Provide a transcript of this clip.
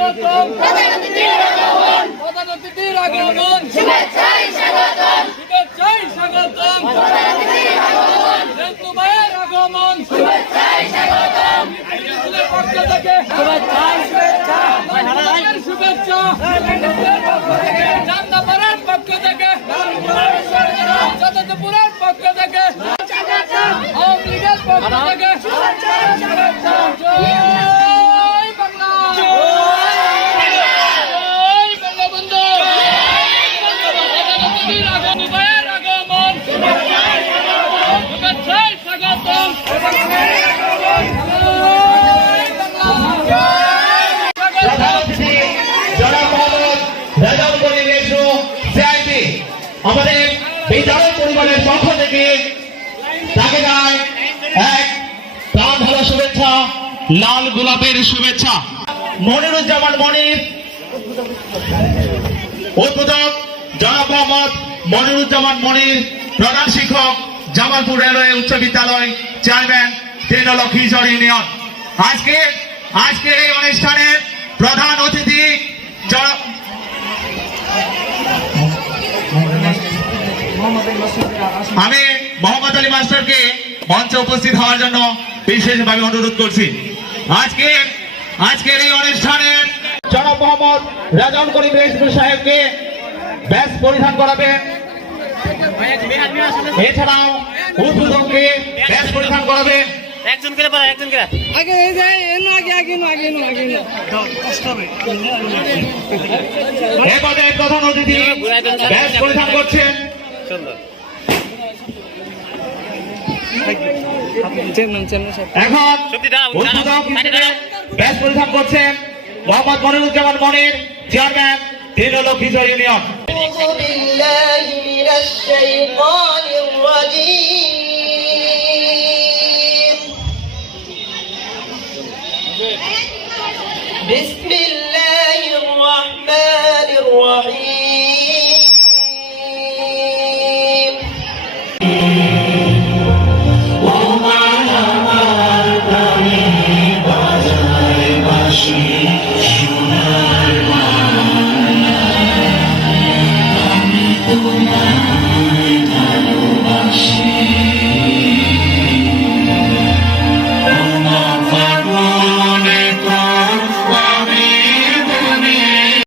স্বাগতম প্রধান অতিথির আগমন শুভেচ্ছায় স্বাগতম রেন্তু ভাইয়ের আগমন শুভেচ্ছায় স্বাগতম পক্ষ থেকে শুভেচ্ছা চান্দাপাড়ার পক্ষ থেকে চতুর্থপুরের পক্ষ থেকে আওয়ামী লীগের পক্ষ থেকে আমাদের বিদ্যালয় পরিবারের পক্ষ থেকে তাকে দেয় এক প্রাণ ঢালা শুভেচ্ছা, লাল গোলাপের শুভেচ্ছা। মনিরুজ্জামান মনির উদ্বোধক জনাব মোহাম্মদ মনিরুজ্জামান মনির, প্রধান শিক্ষক জামালপুর রেলওয়ে উচ্চ বিদ্যালয়, চেয়ারম্যান লক্ষ্মীচর ইউনিয়ন। আজকের এই অনুষ্ঠানের প্রধান অতিথি আমি মোহাম্মদ আলী মাস্টারকে মঞ্চে উপস্থিত হওয়ার জন্য বিশেষভাবে অনুরোধ করছি। আজকের এই অনুষ্ঠানের জনাব মোহাম্মদ রাজন করিম রেজভী সাহেবকে ব্যাস পরিধান করাবেন, এছাড়াও উদ্বোধককে ব্যাস পরিধান করাবেন। এবারে প্রধান অতিথি ব্যাস পরিধান করছেন। এখন উদ্বোধক হিসেবে ব্যাস পরিধান করছেন মোহাম্মদ মনিরুজ্জামান মনির, চেয়ারম্যান লক্ষ্মীচর ইউনিয়ন। বিসমিল্লাহির রহমানির রহিম।